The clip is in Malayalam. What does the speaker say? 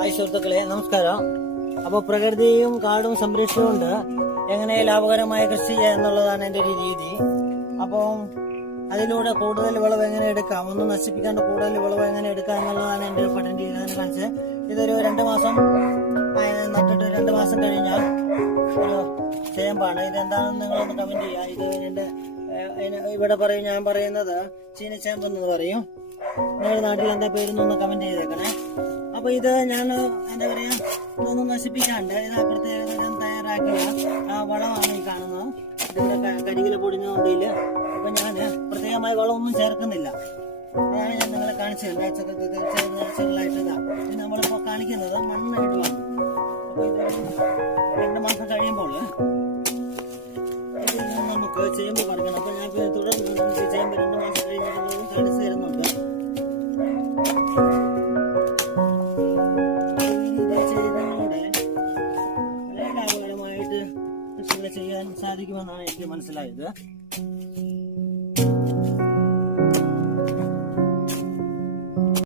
ഹായ് സുഹൃത്തുക്കളെ, നമസ്കാരം. അപ്പോൾ പ്രകൃതിയും കാടും സംരക്ഷിച്ചുകൊണ്ട് എങ്ങനെ ലാഭകരമായ കൃഷി ചെയ്യുക എന്നുള്ളതാണ് എൻ്റെ ഒരു രീതി. അപ്പോൾ അതിലൂടെ കൂടുതൽ വിളവ് എങ്ങനെ എടുക്കാം, ഒന്നും നശിപ്പിക്കാണ്ട് കൂടുതൽ വിളവ് എങ്ങനെ എടുക്കാം എന്നുള്ളതാണ് എൻ്റെ ഒരു പഠന രീതി. അതിനനുസരിച്ച് ഇതൊരു 2 മാസം നട്ടിട്ട് 2 മാസം കഴിഞ്ഞാൽ ഒരു ചേമ്പാണ്. ഇതെന്താണെന്ന് നിങ്ങളൊന്ന് കമന്റ് ചെയ്യുക. ഇത് എൻ്റെ ഇവിടെ പറയും, ഞാൻ പറയുന്നത് ചീനച്ചേമ്പ് എന്ന് പറയും. നിങ്ങളുടെ നാട്ടിൽ എന്താ പേരെന്നൊന്ന് കമന്റ് ചെയ്തേക്കണേ. അപ്പൊ ഇത് ഞാൻ എന്താ പറയാ, ഇതൊന്നും നശിപ്പിക്കാണ്ട് ഇത് പ്രത്യേകം തയ്യാറാക്കിയ ആ വളമാണ് ഈ കാണുന്നത്. ഇതിവിടെ കരികില പൊടിഞ്ഞോണ്ടില്ല. അപ്പൊ ഞാൻ പ്രത്യേകമായി വളമൊന്നും ചേർക്കുന്നില്ല. അതാണ് ഞാൻ നിങ്ങളെ കാണിച്ചത്. നാച്ചുറലായിട്ട് ഇതാ ഇത് നമ്മളിപ്പോ കാണിക്കുന്നത് മണ്ണ് ഇടുവാണ്. അപ്പൊ ഇതൊരു 2 മാസം കഴിയുമ്പോൾ ഇതിൽ നിന്ന് നമുക്ക് ചേമ്പ് പറിക്കണം. അപ്പൊ ഞാൻ തുടർന്ന് നമുക്ക് ചേമ്പ് 2 മാസം കഴിഞ്ഞിട്ടുള്ളത് കാണിച്ചു തരുന്നുണ്ട്. ലാഭകരമായിട്ട് കൃഷികൾ ചെയ്യാൻ സാധിക്കുമെന്നാണ് എനിക്ക് മനസ്സിലായത്.